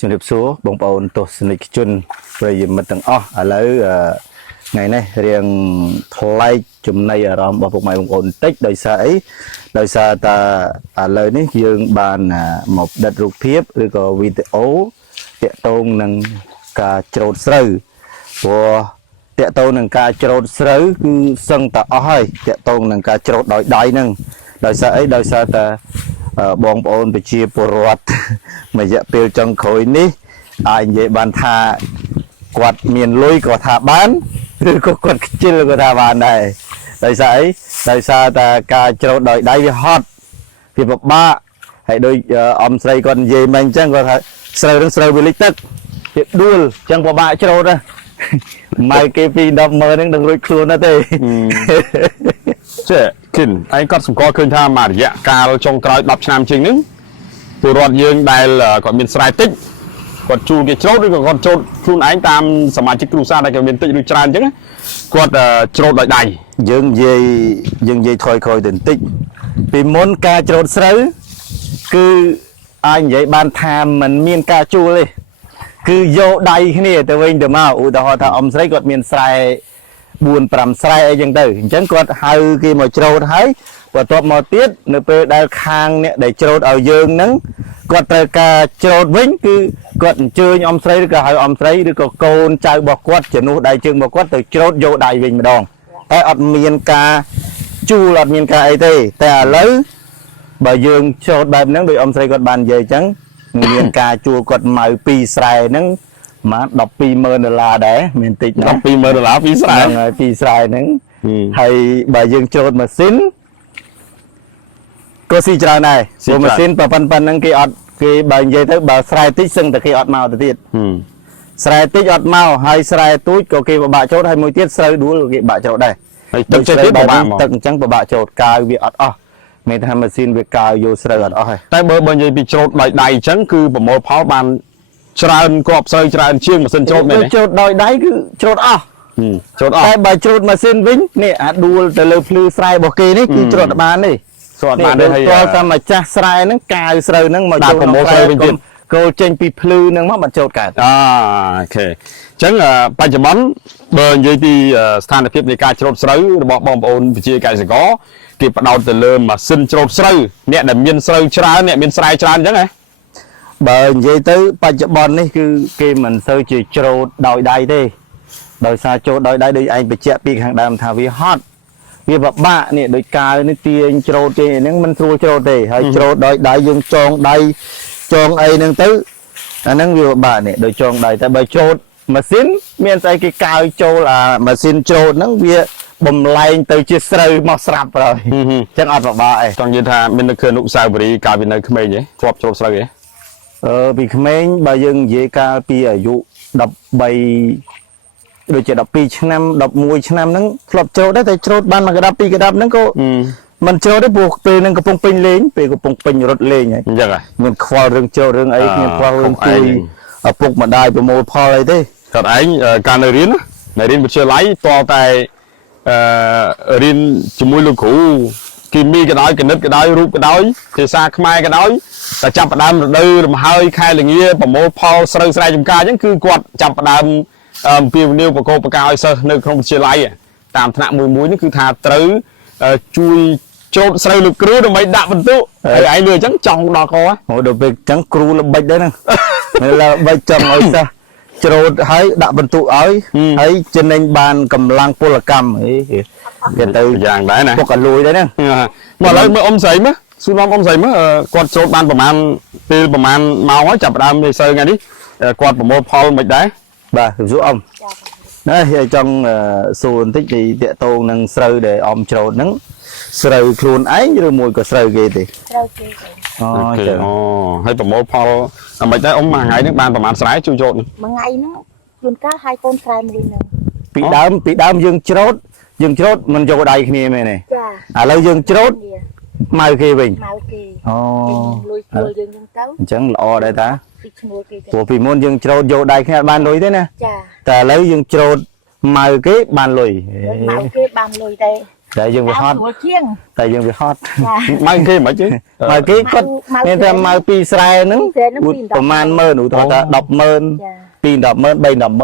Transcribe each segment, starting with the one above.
ជំរាបសួរបងប្អូនទស្សនិកជនប្រិយមិត្តទាំងអស់ឥឡូវថ្ងៃនេះរៀងថ្លែកចំណៃអារម្មណ៍របស់ពុកម៉ែបងប្អូនបន្តិចដោយសារអីដោយសារតែឥឡូវនេះយើងបានមកផ្ដិតរូបភាពឬក៏វីដេអូតាក់ទងនឹងការច្រូតស្រូវព្រោះតាក់ទងនឹងការច្រូតស្រូវគឺសឹងតែអស់ហើយតាក់ទងនឹងការច្រូតដោយដៃហ្នឹងដោយសារអីដោយសារតែបងប្អូនប្រជាពលរដ្ឋមួយរយៈពេលចុងក្រោយនេះអាចនិយាយបានថាគាត់មានលុយក៏ថាបានឬក៏គាត់ខ្ជិលក៏ថាបានដែរដោយសារអីដោយសារតែការច្រូតដោយដៃវាហត់វាពិបាកហើយដូចអ៊ំស្រីគាត់និយាយមិញអញ្ចឹងគាត់ថាស្រូវនឹងស្រូវវាលិចទឹកវាដួលអញ្ចឹងពិបាកច្រូតណាម៉ៅគេពី100000ហ្នឹងនឹងរួចខ្លួនណាទេចេះគិនឯងគាត់សម្គាល់ឃើញថាមករយៈកាលចុងក្រោយ10ឆ្នាំជាងហ្នឹងពលរដ្ឋយើងដែលគាត់មានស្រែតិចគាត់ជួលគេច្រូតឬក៏គាត់ច្រូតខ្លួនឯងតាមសមាជិកគ្រួសារដែលគាត់មានតិចឬច្រើនអញ្ចឹងគាត់ច្រូតដោយដៃយើងនិយាយថយក្រោយទៅបន្តិចពីមុនការច្រូតស្រូវគឺអាចនិយាយបានថាมันមានការជួលទេគឺយកដៃគ្នាទៅវិញទៅមកឧទាហរណ៍ថាអ៊ំស្រីគាត់មានស្រែ4-5 ស្រែអីចឹងទៅអញ្ចឹងគាត់ហៅគេមកច្រូតហើយបន្ទាប់មកទៀតនៅពេលដែលខាងអ្នកដែលច្រូតឲ្យយើងហ្នឹងគាត់ត្រូវការច្រូតវិញគឺគាត់អញ្ជើញអ៊ំស្រីឬក៏ហៅអ៊ំស្រីឬក៏កូនចៅរបស់គាត់ជំនួសដៃជើងរបស់គាត់ទៅច្រូតយកដៃវិញម្ដងតែអត់មានការជួលអត់មានការអីទេតែឥឡូវបើយើងច្រូតបែបហ្នឹងដោយអ៊ំស្រីគាត់បាននិយាយអញ្ចឹងមានការជួលគាត់មកពីស្រែហ្នឹងមក$120,000ដែរមានតិចណា$120,000ពីស្រែហ្នឹងហើយពីស្រែហ្នឹងហើយបើយើងច្រូតម៉ាស៊ីនក៏ស៊ីច្រើនដែរព្រោះម៉ាស៊ីនប៉ុណ្ណឹងគេអត់គេបើនិយាយទៅបើស្រែតិចសឹងតែគេអត់មកទៅទៀតស្រែតិចអត់មកហើយស្រែទូចក៏គេពិបាកច្រូតហើយមួយទៀតស្រូវដួលគេពិបាកច្រូតដែរហើយទឹកចេះទៀតពិបាកមកទឹកអញ្ចឹងពិបាកច្រូតកាវវាអត់អស់មានថាម៉ាស៊ីនវាកាវយកស្រូវអត់អស់ហើយតែបើនិយាយពីច្រូតដោយដៃអញ្ចឹងគឺប្រមូលផលបានច្រើនគ្រាប់ស្រូវច្រើនជាងម៉ាស៊ីនច្រូតមែនទេច្រូតដោយដៃគឺច្រូតអស់ច្រូតអស់តែបើច្រូតម៉ាស៊ីនវិញនេះអាដួលទៅលើភ្លឺស្រែរបស់គេនេះគឺច្រូតបានទេស្រួតបានទេហើយតើតែម្ចាស់ស្រែហ្នឹងកាវស្រូវហ្នឹងមកចូលប្រមូលស្រូវវិញទៀតគោលចេញពីភ្លឺហ្នឹងមកបាត់ចូលកើតអូខេអញ្ចឹងបច្ចុប្បន្នបើនិយាយពីស្ថានភាពនៃការច្រូតស្រូវរបស់បងប្អូនប្រជាកសិករគេផ្ដោតទៅលើម៉ាស៊ីនច្រូតស្រូវអ្នកដែលមានស្រូវច្រើនអ្នកមានស្រែច្រើនអញ្ចឹងហ៎បើនិយាយទៅបច្ចុប្បន្ននេះគឺគេមិនសូវជាច្រូតដោយដៃទេដោយសារច្រូតដោយដៃដូចឯងបញ្ជាក់ពីខាងដើមថាវាហត់វាពិបាកនេះដូចកាវនេះទាញច្រូតទេហ្នឹងមិនស្រួលច្រូតទេហើយច្រូតដោយដៃយើងចងដៃចងអីហ្នឹងទៅអាហ្នឹងវាពិបាកនេះដូចចងដៃតែបើច្រូតម៉ាស៊ីនមានស្អីគេកាវចូលអាម៉ាស៊ីនច្រូតហ្នឹងវាបំលែងទៅជាស្រូវមកស្រាប់ហើយអញ្ចឹងអត់ពិបាកទេចង់និយាយថាមាននឹកឃើញអនុស្សាវរីយ៍កាលពីនៅក្មេងហ៎ធ្លាប់ច្រូតស្រូវហ៎ពីក្មេងបើយើងនិយាយកាលពីអាយុ13ដូចជា12ឆ្នាំ11ឆ្នាំហ្នឹងធ្លាប់ច្រូតដែរតែច្រូតបានមួយកដាប់ពីរកដាប់ហ្នឹងក៏មិនច្រូតទេព្រោះពេលហ្នឹងកំពុងពេញលេងពេលកំពុងពេញរត់លេងហើយអញ្ចឹងហ៎មានខ្វល់រឿងច្រូតរឿងអីមានខ្វល់រឿងជួយឪពុកម្ដាយប្រមូលផលអីទេគាត់ឯងការនៅរៀនវិទ្យាល័យតតែរៀនជាមួយលោកគ្រូគីមីក៏ដោយគណិតក៏ដោយរូបក៏ដោយភាសាខ្មែរក៏ដោយតែចាប់ផ្ដើមរដូវរំហើយខែល្ងាប្រមូលផលស្រូវស្រែចម្ការអញ្ចឹងគឺគាត់ចាប់ផ្ដើមអំពាវនាវបកបកាឲ្យសិស្សនៅក្នុងវិទ្យាល័យតាមថ្នាក់មួយនេះគឺថាត្រូវជួយច្រូតស្រូវលោកគ្រូដើម្បីដាក់បន្ទុកហើយឯងលឺអញ្ចឹងចង់ដល់កអូដល់ពេលអញ្ចឹងគ្រូល្បិចដែរហ្នឹងល្បិចចង់ឲ្យសិស្សច្រូតហើយដាក់បន្ទុកឲ្យហើយចំណេញបានកម្លាំងពលកម្មគេទៅយ៉ាងដែរណាពុកឲ្យលួយដែរហ្នឹងមកឥឡូវមើលអ៊ំស្រីមើលសួរអ៊ំស្រីមើលគាត់ច្រូតបានប្រហែលពេលប្រហែលម៉ោងហើយចាប់ផ្ដើមនេះសូវថ្ងៃនេះគាត់ប្រមូលផលមិនដែរបាទសួរអ៊ំណាហើយចង់សួរបន្តិចពីតាក់ទងនឹងស្រូវដែលអ៊ំច្រូតហ្នឹងស្រូវខ្លួនឯងឬមួយក៏ស្រូវគេទេស្រូវគេអូហើយប្រមូលផលមិនដែរអ៊ំមួយថ្ងៃនេះបានប្រហែលស្រែជួយច្រូតមួយថ្ងៃហ្នឹងជួនកាលហើយកូនស្រែមួយហ្នឹងពីដើមយើងច្រូតមិនយកដៃគ្នាមែនទេចាឥឡូវយើងច្រូតម៉ៅគេវិញម៉ៅគេអូលុយឈ្នួលយើងហ្នឹងទៅអញ្ចឹងល្អដែរតាពីឈ្នួលគេព្រោះពីមុនយើងច្រូតយកដៃគ្នាបានលុយទេណាចាតែឥឡូវយើងច្រូតម៉ៅគេបានលុយម៉ៅគេបានលុយតែ តែយើងវាហត់ ស្រួលជាង តែយើងវាហត់ ចា ម៉ៅគេមិនchứ មកគេគាត់មានតែមកពីស្រែហ្នឹងប្រហែល10000ឧទាហរណ៍ថា100000 ចា 2 100000 3 100000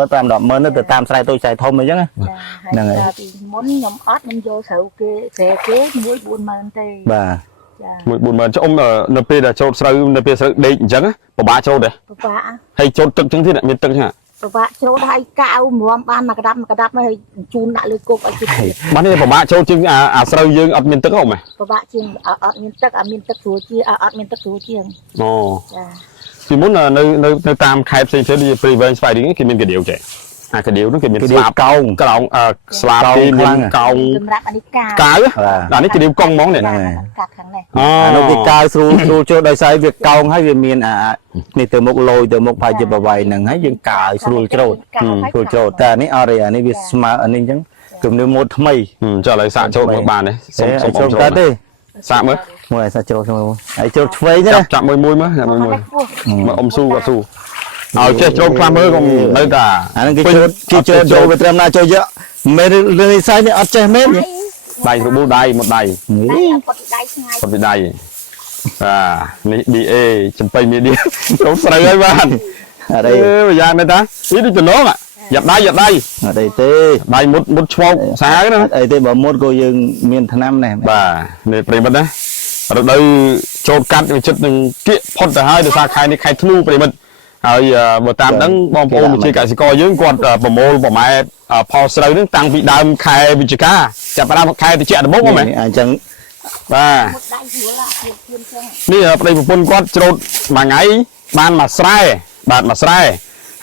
5 100000ទៅតាមស្រែតូចស្រែធំអីចឹង ហ្នឹងហើយពីមុនខ្ញុំអត់ខ្ញុំយកស្រូវគេស្រែគេមួយ40000ទេ បាទ ចា មួយ40000ចុំនៅពេលដែលចូលស្រូវនៅពេលស្រូវដេកអញ្ចឹងពិបាកចូលដែរ ពិបាក ហើយចូលទឹកអញ្ចឹងទៀតមានទឹកអញ្ចឹង ពិបាកចូលហើយកៅមមបានមកក្តាប់ហើយជូនដាក់លើគប់ឲ្យជិត បាននេះពិបាកចូលជាងអាស្រូវយើងអត់មានទឹកហ៎ម៉ែ ពិបាកជាងអត់មានទឹកមានទឹកស្រួលជាអត់មានទឹកស្រួលជាង អូ ចា ពីមុននៅតាមខេត្តផ្សេងៗដូចព្រៃវែងស្វាយរៀងគេមានកាដៀវចេះអាកាដៀវនោះគេមានស្លាបកោងស្លាបគេមានកោង សម្រាប់អានេះកា កាវអានេះកាដៀវកុងហ្មងនេះ កាត់ខាងនេះ អានោះវាកាវស្រួលចូលដោយសារវាកោងហើយវាមាននេះទៅមុខលយទៅមុខបាយជាបវៃហ្នឹងហើយយើងកាវស្រួលច្រូតស្រួលច្រូតតែអានេះអរិយានេះវាស្មើអានេះអញ្ចឹងគំនិតម៉ូដថ្មី ចុះឥឡូវសាកចូលមើលបានទេសុំ ចូលតើទេ សាកមើល មួយសាកច្រូតចូលហើយច្រូតឆ្វេងណា ចាប់មួយមើលមើលមើលអ៊ំស៊ូក៏ស៊ូឲ្យចេះច្រូតខ្លះមើលក៏នៅតែ អាហ្នឹងគេច្រូតចូលវាត្រឹមណាចូលយកមែនរឿងនេះសាយនេះអត់ចេះមែន ដៃរបួសដៃមួយដៃ គាត់ដៃឆ្ងាយ គាត់ពីដៃនេះ DA ចំបៃមីឌាចូលស្រូវហើយបាន អត់អី ប្រយ៉ាងនេះតានេះដូចចំណងយ៉ាប់ដៃ អត់អីទេ ដៃមុតឆ្វោកសាណា អត់អីទេបើមុតក៏យើងមានថ្នាំដែរ បាទនេះប្រិមិត្តណារដូវចូលកាត់វាចិត្តនឹងគៀកផុតទៅហើយដោយសារខែនេះខែធ្នូប្រិមិត្តហើយបើតាមហ្នឹងបងប្អូនជាកសិករយើងគាត់ប្រមូលប្រម៉ែផលស្រូវហ្នឹងតាំងពីដើមខែវិច្ឆិកាចាប់ផ្ដើមខែត្រជាក់ដំបូងហ្មង អញ្ចឹង បាទ ដៃស្រួលអាធៀបចឹង នេះប្តីប្រពន្ធគាត់ច្រូតមួយថ្ងៃបានមួយស្រែបាទមួយស្រែ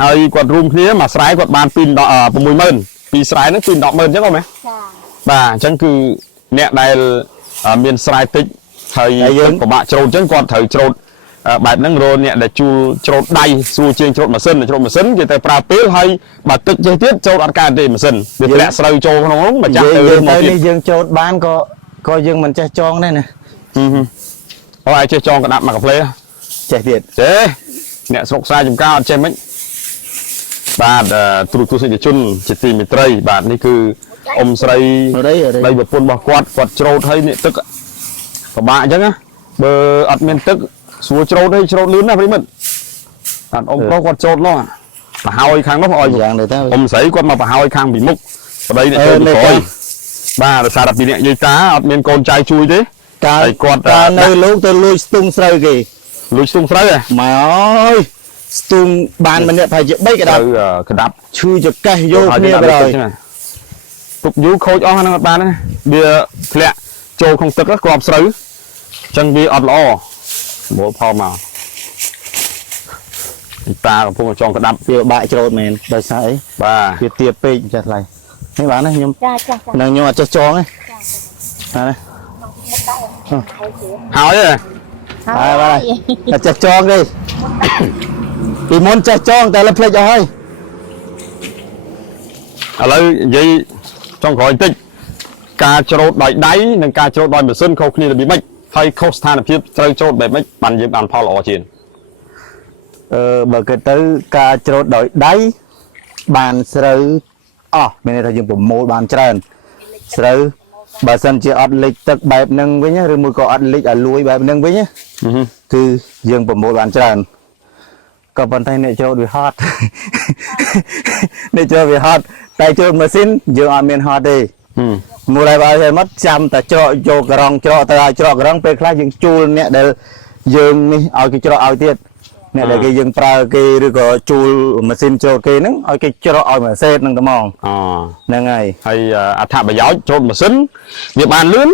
ហើយគាត់រួមគ្នាមួយស្រែគាត់បានពី60000ពីស្រែហ្នឹងពី100,000អញ្ចឹងហ៎មែន ចា បាទអញ្ចឹងគឺអ្នកដែលមានស្រែតិចហើយយើងពិបាកច្រូតអញ្ចឹងគាត់ត្រូវច្រូតបែបហ្នឹងរអ្នកដែលជួលច្រូតដៃស្រួលជាងច្រូតម៉ាស៊ីនគេទៅប្រើពេលហើយបើទឹកចេះទៀតច្រូតអត់កើតទេម៉ាស៊ីនវាធ្លាក់ស្រូវចូលក្នុងនោះមកចាក់ទៅរើមកទៀត នេះយើងចូលបានក៏យើងមិនចេះចងដែរណា ហើយចេះចងក្តាប់មកកាផ្លេ ចេះទៀត ចេះអ្នកស្រុកស្រែចំការអត់ចេះមិនបាទទ្រុទស្សនិកជនជាទីមេត្រីបាទនេះគឺអ៊ំស្រីនៃប្រពន្ធរបស់គាត់ច្រូតហើយនេះទឹកពិបាកអញ្ចឹងណាបើអត់មានទឹកស្រួលច្រូតហើយច្រូតលឿនណាប្រិមិត្តបាទអ៊ំប្រុសគាត់ច្រូតនោះប្រហើយខាងនោះឲ្យ យ៉ាងទៅទៅ អ៊ំស្រីគាត់មកប្រហើយខាងពីមុខប្តីអ្នកចូលពីក្រោយបាទដោយសារតែពីអ្នកយាយតាអត់មានកូនចៅជួយទេ កាលនៅលោកទៅលួចស្ទុងស្រូវគេ លួចស្ទងស្រូវហ៎ មកអើយស្ទុងបានម្នាក់ប្រហែលជា3ក្តាប់ ក្តាប់ ឈឺចកេះយកគ្នាក៏ដោយ ទុកយូរខូចអស់ហ្នឹងអត់បានទេវាធ្លាក់ចូលក្នុងទឹកគ្រាប់ស្រូវអញ្ចឹងវាអត់ល្អមកផលមកតាកំពុងចង់ក្តាប់ វាបាក់ច្រូតមែនដោយសារអី បាទ វាទៀតពេកចាស់ថ្លៃនេះបានណាខ្ញុំ ចាចា នឹងខ្ញុំអត់ចេះចងទេណា ហើយ ហើយបាទអត់ចេះចងទេពីមុនចេះចងតែលើភ្លេចអស់ហើយ ឥឡូវនិយាយចង់ក្រោយបន្តិចការច្រូតដោយដៃនិងការច្រូតដោយម៉ាស៊ីនខុសគ្នារបៀបម៉េចហើយខុសស្ថានភាពត្រូវច្រូតបែបម៉េចបានយើងបានផលល្អជាង បើគិតទៅការច្រូតដោយដៃបានស្រូវអស់មានន័យថាយើងប្រមូលបានច្រើនស្រូវបើសិនជាអត់លិចទឹកបែបហ្នឹងវិញឬមួយក៏អត់លិចឲ្យលួយបែបហ្នឹងវិញគឺយើងប្រមូលបានច្រើនក៏ប៉ុន្តែអ្នកច្រូតវាហត់អ្នកច្រូតវាហត់តែច្រូតម៉ាស៊ីនយើងអត់មានហត់ទេមូលហេតុអីហើយមកចាំតែច្រកយកក្រងច្រកទៅឲ្យច្រកក្រងពេលខ្លះយើងជួលអ្នកដែលយើងនេះឲ្យគេច្រកឲ្យទៀតអ្នកដែលគេយើងប្រើគេឬក៏ជួលម៉ាស៊ីនច្រូតគេហ្នឹងឲ្យគេច្រកឲ្យមួយសេតហ្នឹងតែហ្មងហ្នឹងហើយ ហើយអត្ថប្រយោជន៍ច្រូតម៉ាស៊ីនវាបានលឿន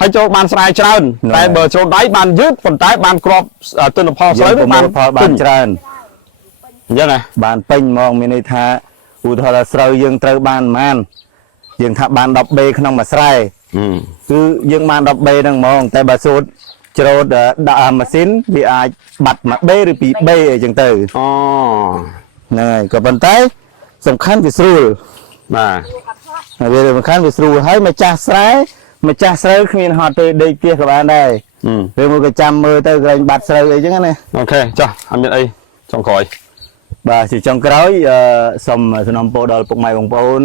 ហើយចូលបានស្រែច្រើនតែបើច្រូតដៃបានយឺតប៉ុន្តែបានក្របទិន្នផលស្រូវបានផលបានច្រើន អញ្ចឹងហ៎ បានពេញហ្មងមានន័យថាឧទាហរណ៍ស្រូវយើងត្រូវបានប៉ុន្មានយើងថាបាន 10B ក្នុងមួយស្រែគឺយើងបាន 10B ហ្នឹងហ្មងតែបើសូត្រច្រូតដាក់ម៉ាស៊ីនវាអាចបាត់ 1B ឬ 2B អីចឹងទៅហ្នឹងហើយក៏ប៉ុន្តែសំខាន់វាស្រួល បាទ វាសំខាន់វាស្រួលហើយម្ចាស់ស្រែម្ចាស់ស្រូវគ្មានហត់ទេដេកផ្ទះក៏បានដែរឬមួយក៏ចាំមើលទៅក្រែងបាត់ស្រូវអីចឹងណា អូខេចុះអត់មានអីចុងក្រោយ បាទជាចុងក្រោយសូមសំណូមពរដល់ពុកម៉ែបងប្អូន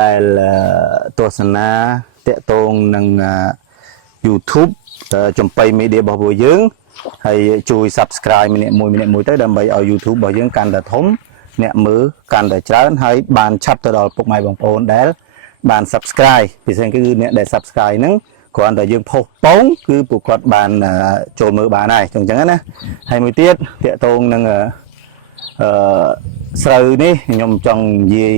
ដែលទស្សនា តាក់ទងនឹង YouTube ចំបៃ media របស់ពួកយើងហើយជួយ subscribe ម្នាក់មួយទៅដើម្បីឲ្យ YouTube របស់យើងកាន់តែធំអ្នកមើលកាន់តែច្រើនហើយបានឆាប់ទៅដល់ពុកម៉ែបងប្អូនដែលបាន subscribe ពិសេសគឺអ្នកដែល subscribe ហ្នឹងគ្រាន់តែយើងផុសពងគឺពួកគាត់បានចូលមើលបានហើយអញ្ចឹងណាហើយមួយទៀតតាក់ទងនឹងស្រូវនេះខ្ញុំចង់និយាយ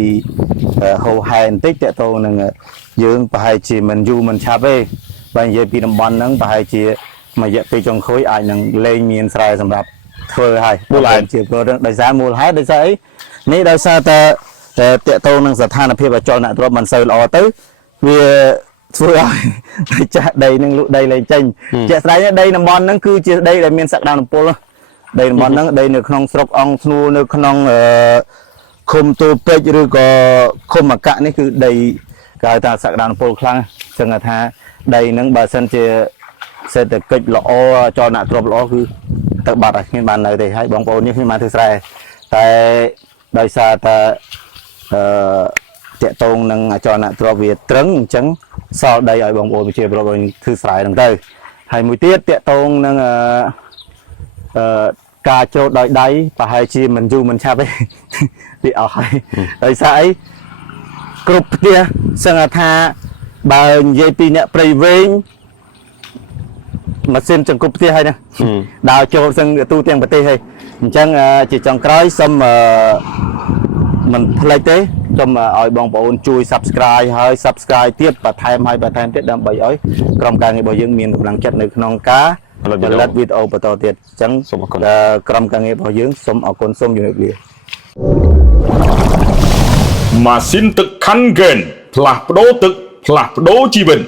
ហៅហែបន្តិចតាក់ទងនឹងយើងប្រហែលជាមិនយូរមិនឆាប់ទេបើនិយាយពីតំបន់ហ្នឹងប្រហែលជាមួយរយៈពេលចុងក្រោយអាចនឹងលែងមានស្រែសម្រាប់ធ្វើហើយមូលហេតុជាព្រោះដោយសារមូលហេតុដោយសារអីនេះដោយសារតែតាក់ទងនឹងស្ថានភាពអចលនទ្រព្យមិនសូវល្អទៅវាធ្វើឲ្យចាស់ដីនឹងលក់ដីលែងចេញជាក់ស្ដែងដីតំបន់ហ្នឹងគឺជាដីដែលមានសក្តានុពលដីតំបន់ហ្នឹងដីនៅក្នុងស្រុកអង្គធ្នូនៅក្នុងឃុំទូពេជ្រឬក៏ឃុំអកៈនេះគឺដីគេហៅថាសក្តានុពលខ្លាំងចឹងថាដីហ្នឹងបើសិនជាសេដ្ឋកិច្ចល្អចលនាទ្រព្យល្អគឺទៅបាត់ហើយគ្មានបាននៅទេហើយបងប្អូននេះខ្ញុំបានធ្វើស្រែតែដោយសារតែតាក់ទងនឹងអចលនទ្រព្យវាត្រឹងអញ្ចឹងសល់ដីឲ្យបងប្អូនប្រជាពលរដ្ឋធ្វើស្រែហ្នឹងទៅហើយមួយទៀតតាក់ទងនឹងការចូលដោយដៃប្រហែលជាមិនយូរមិនឆាប់ទេវាអស់ហើយដោយសារអីគ្រប់ផ្ទះសឹងថាបើនិយាយពីអ្នកព្រៃវែងម៉ាស៊ីនចង្កុបផ្ទះហើយណាដើរចូលសឹងទូទាំងប្រទេសហើយអញ្ចឹងជាចុងក្រោយសូមមិនភ្លេចទេសូមឲ្យបងប្អូនជួយ subscribe ហើយ subscribe ទៀតបន្ថែមទៀតដើម្បីឲ្យក្រុមការងាររបស់យើងមានកម្លាំងចិត្តនៅក្នុងការផលិតវីដេអូបន្តទៀតអញ្ចឹងក្រុមការងាររបស់យើងសូមអរគុណសូមជម្រាបលាម៉ាស៊ីនទឹកខាន់ហ្គេនផ្លាស់ប្ដូរទឹកផ្លាស់ប្ដូរជីវិត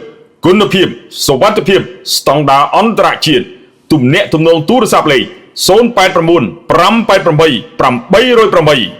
គុណភាពសុវត្ថិភាពស្តង់ដារអន្តរជាតិទំនាក់ទំនងទូរស័ព្ទលេខ089 588 808